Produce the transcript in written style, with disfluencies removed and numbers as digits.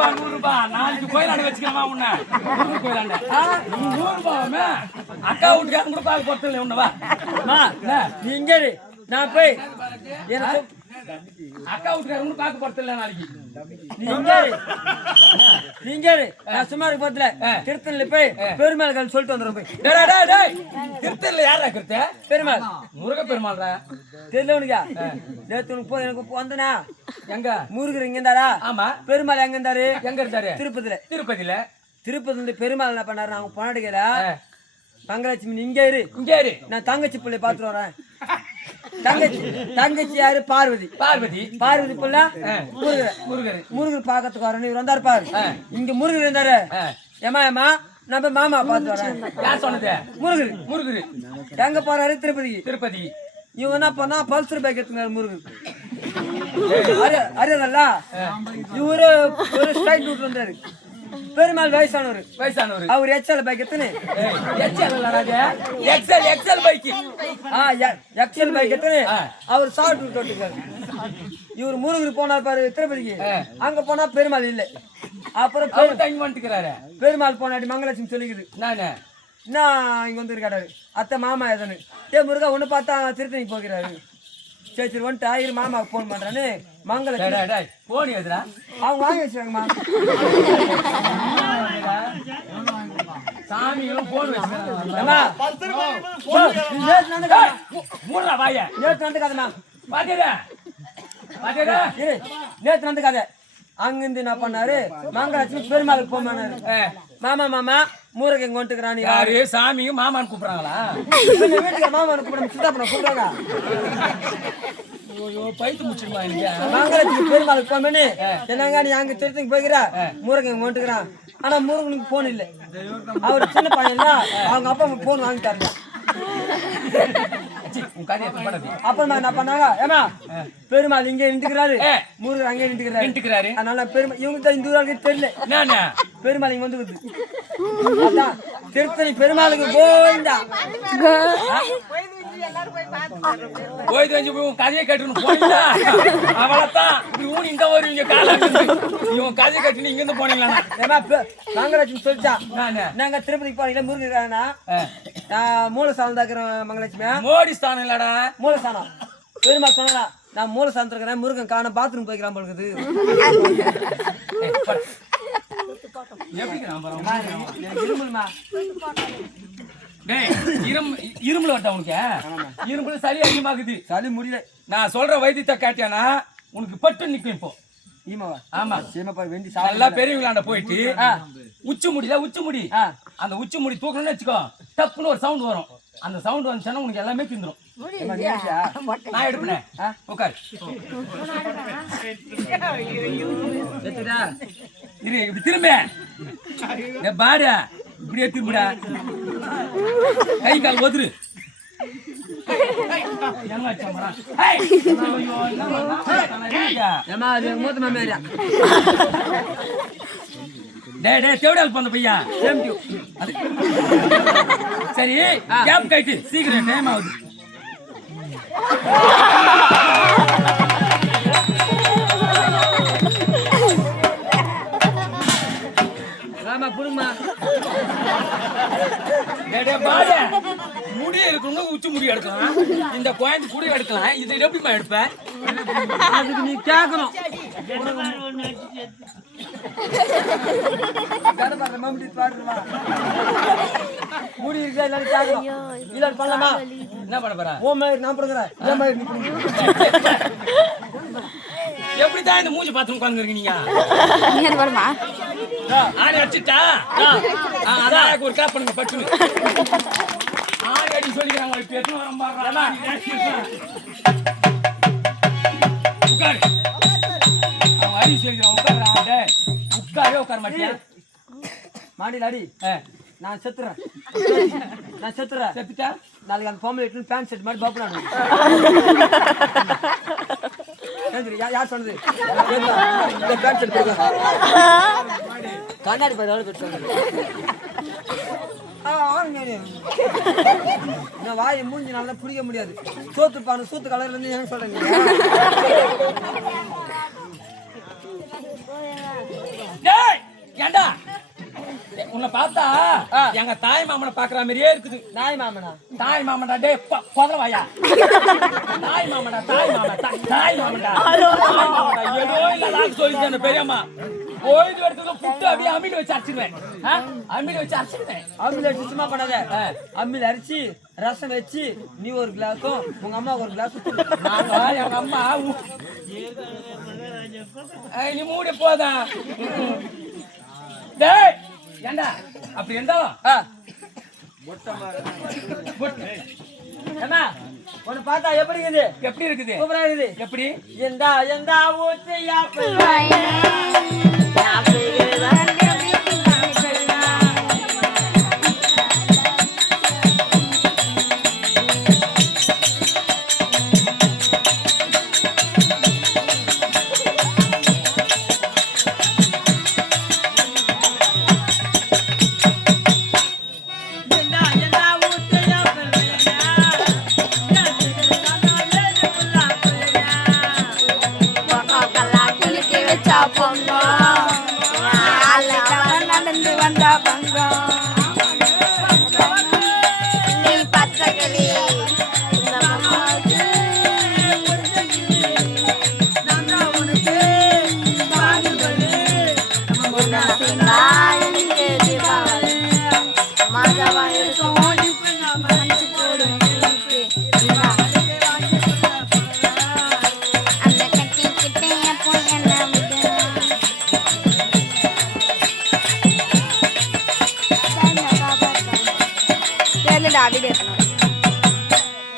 ₹100 நாளைக்கு கோயிலாண்டு வச்சுக்கலாமா உன்ன கோயிலாண்ட ₹100 அக்கா வீட்டுக்காரங்க கூட பார்க்க போறது உன்னவா நீ இங்க நான் போய் அக்கா வீட்டுக்காரங்க பார்க்க போறது இல்ல நாளைக்கு நீங்க நான் சும்மா இருக்க போதுல திருத்தணில போய் பெருமாள் சொல்லிட்டு வந்துடுறேன் போய் திருத்தணில யாரா கிருத்த பெருமாள் முருக பெருமாள்ரா தெரியல உனக்கா நேத்து உனக்கு போய் எனக்கு வந்தனா எங்க முருகர் இங்க இருந்தாரா ஆமா பெருமாள் எங்க இருந்தாரு எங்க இருந்தாரு திருப்பதியில பெருமாள் என்ன பண்ணாரு அவங்க பொண்ணாடிக்கல தங்கலட்சுமி இங்க இரு நான் தங்கச்சி பிள்ளை பாத்துட்டு வரேன் தங்கச்சி யாரு பார்வதி புள்ள முருகர் பாக்கிறதுக்கு வரேன் இவர் வந்தாரு பாரு இங்க முருகர் இருந்தாரு ஏமா நம்ம மாமா பாத்து வரேன் யார் சொன்னது முருகர் எங்க போறாரு திருப்பதி இவன் என்ன பண்ணா பல்சர் பைக் எடுத்துனாரு முருகர் அறியாதல்ல இவரு ஒரு ஸ்ட்ரைட் ரூட் வந்தாரு பெருமாள் வயசானவர் அவர் எக்ஸல் பைக் எத்தனை எக்ஸல் பைக் எத்தனை அவர் ஷார்ட் ரூட் ஓட்டுக்காரு இவர் முருகர் போனார் பாரு திருப்பதிக்கு அங்க போனா பெருமாள் இல்ல அப்புறம் பெருமாள் போனாடி மங்களலட்சுமி சொல்லிக்குது என்ன இங்க வந்து இருக்காரு அத்தை மாமா எதனு முருகா ஒண்ணு பார்த்தா திருத்தணிக்கு போகிறாரு சரி வந்துட்டு ஆயிரம் மாமாவுக்கு போன் பண்றான்னு மங்களலட்சுமி போன் எதுரா அவங்க வாங்கி வச்சுருவாங்கம்மா சாமிகளும் போன் வச்சுருக்காங்க நேற்று நடந்துக்காதம்மா நேற்று நடந்துக்காத அங்கிருந்து என்ன பண்ணாரு மங்களலட்சுமி பெருமாளுக்கு போன் பண்ணாரு மாமா முருகன் எங்க வந்துக்கிறான் யாரு சாமியும் மாமான்னு கூப்பிடுறாங்களா வீட்டுக்கு மாமான்னு கூப்பிட சித்தாப்பன கூப்பிடுறாங்க பைத்து முடிச்சிருமா மங்களலட்சுமி பெருமாளுக்கு போன் பண்ணி என்னங்க நீ அங்க திருத்தணிக்கு போய்க்கிறா முருகன் எங்க வந்துக்கிறான் ஆனா முருகனுக்கு போன் இல்லை அவர் சின்ன பையன் அவங்க அப்பா போன் வாங்கி தரல அப்புறமா என்ன பண்ணாங்க ஏமா பெருமாள் இங்க நின்றுக்கிறாரு முருகர் அங்கே நின்றுக்கிறாரு அதனால பெருமாள் இவங்க தான் இந்த ஊருக்கு தெரியல பெருமாள் இங்க வந்து திருத்தணி பெருமாளுக்கு போயிண்டா கதையை கட்டணும் போனீங்களா அவளத்தான் இங்க வருவீங்க இவன் கதையை கட்டணும் இங்க இருந்து போனீங்களா மங்களலட்சுமி சொல்லிச்சா நாங்க திருப்பதிக்கு போனீங்களா முருகனா மூலஸ்தானம் தான் இருக்கிறேன் மங்களலட்சுமி மோடி ஸ்தானம் இல்லடா மூலஸ்தானம் பெருமாள் சொன்னா நான் மூலஸ்தானத்துல இருக்கிறேன் முருகன் காண பாத்ரூம் போய்க்கிறான் போலுக்குது இரும்புல வட்ட உனக்கு இரும்புல சளி அதிகமாகுது சளி முடியல நான் சொல்ற வைத்தியத்தை காட்டியானா உனக்கு பட்டு நிக்கும் இப்போ ஆமா நல்லா பெரியவங்களாண்ட போயிட்டு உச்சி முடி அந்த உச்சி முடி தூக்கணும்னு வச்சுக்கோ டப்புன்னு ஒரு சவுண்ட் வரும் அந்த சவுண்ட் வந்துச்சுன்னா உனக்கு எல்லாமே திந்துரும் நான் எடுப்பேன் உட்காரு இப்படி திரும்ப பாரு இப்படியே திரும்பிடா கை கால் ஒதுரு தேவடால் பண்ண பையா சரி கேப் கைட்டு சீக்கிரம் டைம் ஆகுது முடி இருக்கணும் உச்சி முடி எடுக்கலாம் இந்த குழந்தை குடி எடுக்கலாம் இதை எப்படிமா எடுப்பேன் அதுக்கு நீ கேட்கணும் முடி இருக்கா எல்லாரும் கேட்கணும் இல்ல பண்ணலாமா என்ன பண்ண போற ஓ மயிர் நான் பண்ணுறேன் எப்படிதான் இந்த மூஞ்சி பார்த்து உட்கார்ந்து நீங்க ஆணி அடிச்சுட்டா அதான் ஒரு காப் பண்ணுங்க பட்டு ஆணி அடி சொல்லிக்கிறாங்க இப்ப எத்தனை வரம் உட்காரு அவங்க அடி சொல்லிக்கிறாங்க உட்கார்றாங்க உட்கார மாட்டியா மாடியில் அடி நான் செத்துறேன் செத்துட்டா நாளைக்கு அந்த பொம்மை எடுத்து பேண்ட் ஷர்ட் மாதிரி பாப்புறானு யார் சொன்னது பேண்ட் ஷர்ட் கண்ணாடி போய் நான் வாயை மூஞ்சி நல்லா பிடிக்க முடியாது. சோத்து பானு சூத்து கலர்ல இருந்து ஏன் சொல்றீங்க? டேய் ஏண்டா உன்னை பார்த்தா எங்க தாய் மாமனை பாக்குற மாதிரியே இருக்குது. நாய் மாமனா? தாய் மாமன்டா டேய் போதவாயா. தாய் மாமன்டா தாய் மாமன்டா ஏதோ இல்ல நான் சொல்லிட்டேன் பெரியம்மா. போயிட்டு வரதுக்கு புட்டு அப்படியே அம்மில வச்சு அரைச்சிடுவேன். அம்மில வச்சு அரைச்சிடுவேன். அம்மில அடிச்சு சும்மா பண்ணாத. அம்மில அரைச்சி ரசம் வச்சு நீ ஒரு கிளாஸும் உங்க அம்மா ஒரு கிளாஸும். எங்க அம்மா நீ மூட போதா. டேய் ஏண்டா அப்படி இருந்தாலும் ஏமா உன்னை பார்த்தா எப்படி இருக்குது? எப்படி இருக்குது? சூப்பரா இருக்குது. எப்படி? எந்தா ஊத்தியா